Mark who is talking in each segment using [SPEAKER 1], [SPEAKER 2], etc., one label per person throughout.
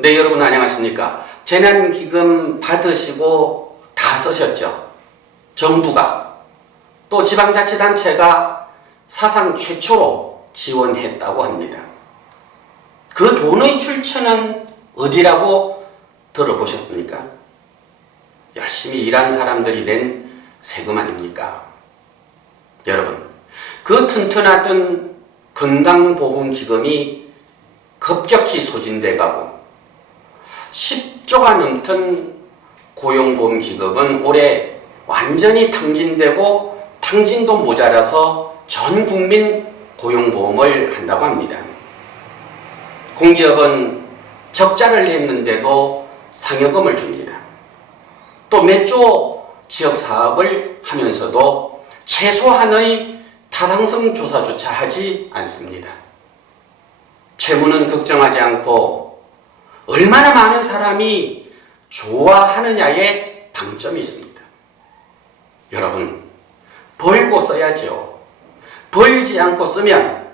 [SPEAKER 1] 네, 여러분 안녕하십니까? 재난기금 받으시고 다 쓰셨죠? 정부가 또 지방자치단체가 사상 최초로 지원했다고 합니다. 그 돈의 출처는 어디라고 들어보셨습니까? 열심히 일한 사람들이 낸 세금 아닙니까? 여러분, 그 튼튼하던 건강보험기금이 급격히 소진돼 가고 10조가 넘던 고용보험 기금은 올해 완전히 탕진되고 탕진도 모자라서 전 국민 고용보험을 한다고 합니다. 공기업은 적자를 냈는데도 상여금을 줍니다. 또 몇조 지역 사업을 하면서도 최소한의 타당성 조사조차 하지 않습니다. 채무는 걱정하지 않고 얼마나 많은 사람이 좋아하느냐에 방점이 있습니다. 여러분, 벌고 써야죠. 벌지 않고 쓰면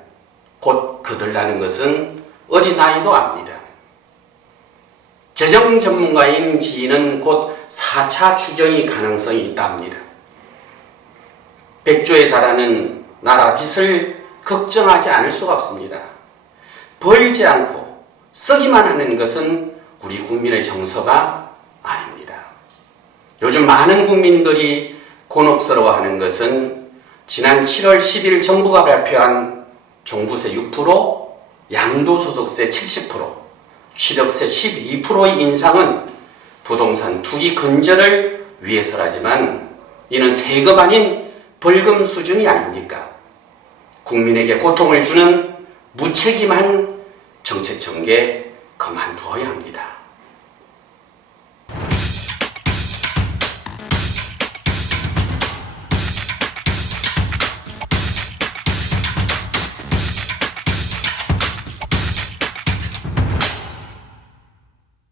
[SPEAKER 1] 곧 거들나는 것은 어린아이도 압니다. 재정 전문가인 지인은 곧 4차 추경이 가능성이 있다 합니다. 100조에 달하는 나라 빚을 걱정하지 않을 수가 없습니다. 벌지 않고 쓰기만 하는 것은 우리 국민의 정서가 아닙니다. 요즘 많은 국민들이 곤혹스러워하는 것은 지난 7월 10일 정부가 발표한 종부세 6%, 양도소득세 70%, 취득세 12%의 인상은 부동산 투기 근절을 위해서라지만 이는 세금 아닌 벌금 수준이 아닙니까? 국민에게 고통을 주는 무책임한 정책 전개 그만두어야 합니다.